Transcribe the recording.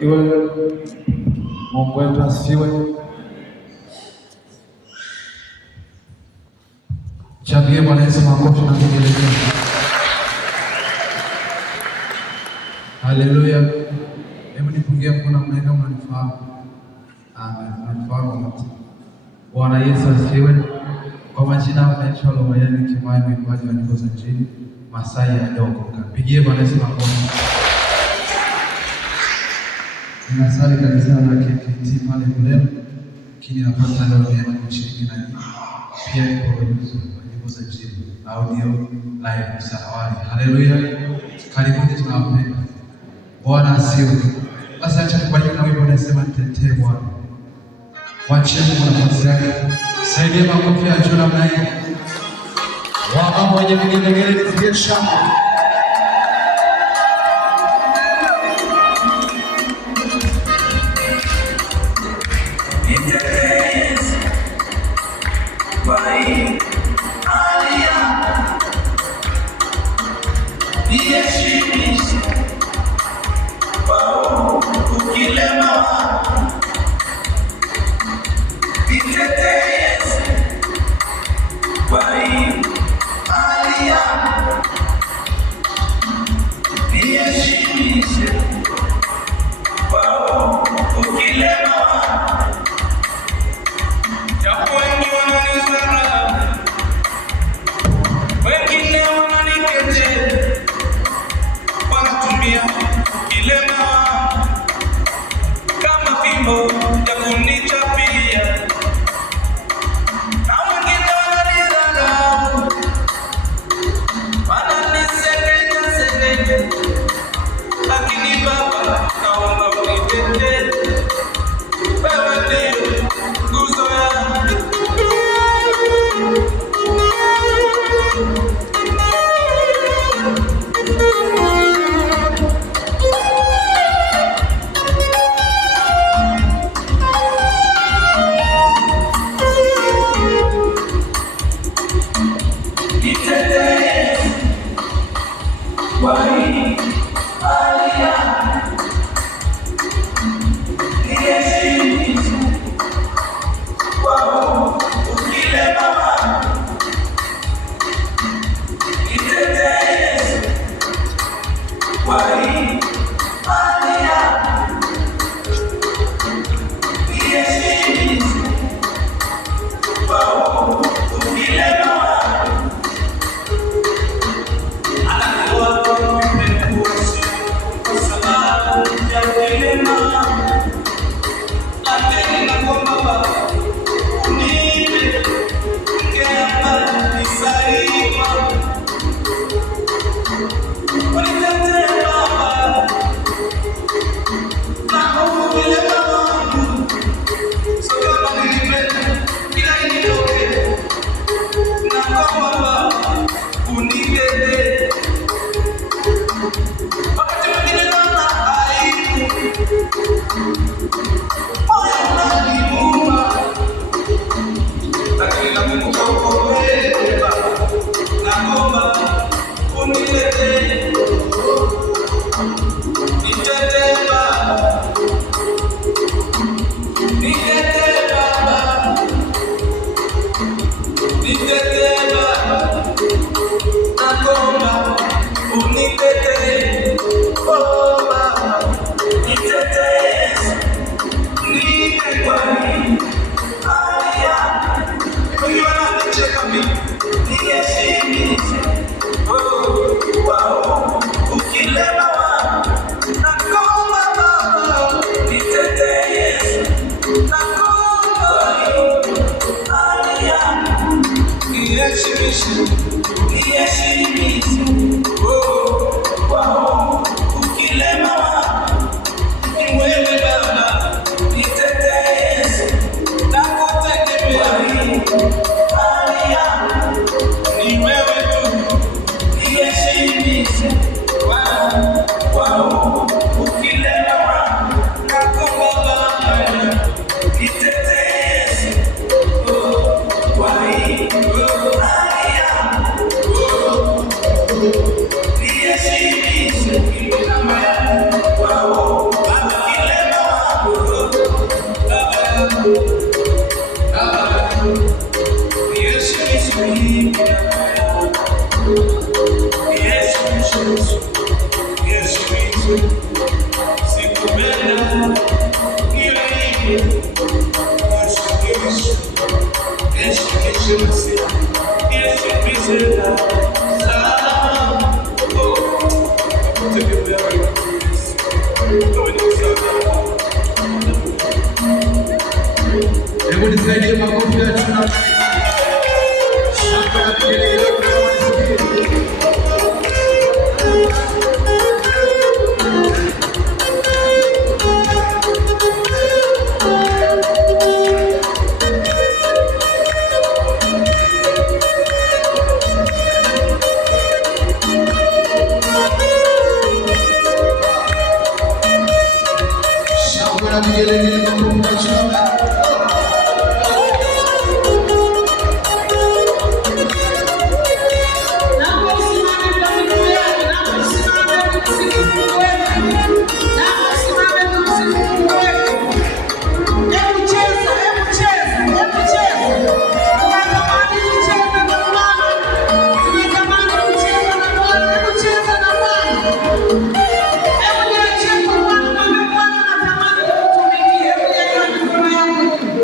Iwe Mungu wetu asifiwe. Changie Bwana Yesu makofi na vigelegele. Haleluya. Hebu nipungie mkono mnaika mnanifahamu. Amen. Mnanifahamu wote. Bwana Yesu asifiwe. Kwa majina naitwa Lomayani Kimai, mwimbaji wa nyimbo za Injili Masai yaliyokoka. Pigie Bwana Yesu makofi. Ninasali kanisa la KKT pale Bulemu, lakini napata leo neema kushiriki na nyinyi. Pia niko kwa nyimbo za Injili audio live Sarawali. Haleluya. Karibuni, tunawapenda. Bwana asifiwe. Basi acha tubariki na wimbo unasema nitetee Bwana. Wachie Mungu nafasi yake. Saidia makofi ya juu namna hii. Wamama wenye vigelegele nisikie shangwe. Why? na vigelegele kwa Mungu.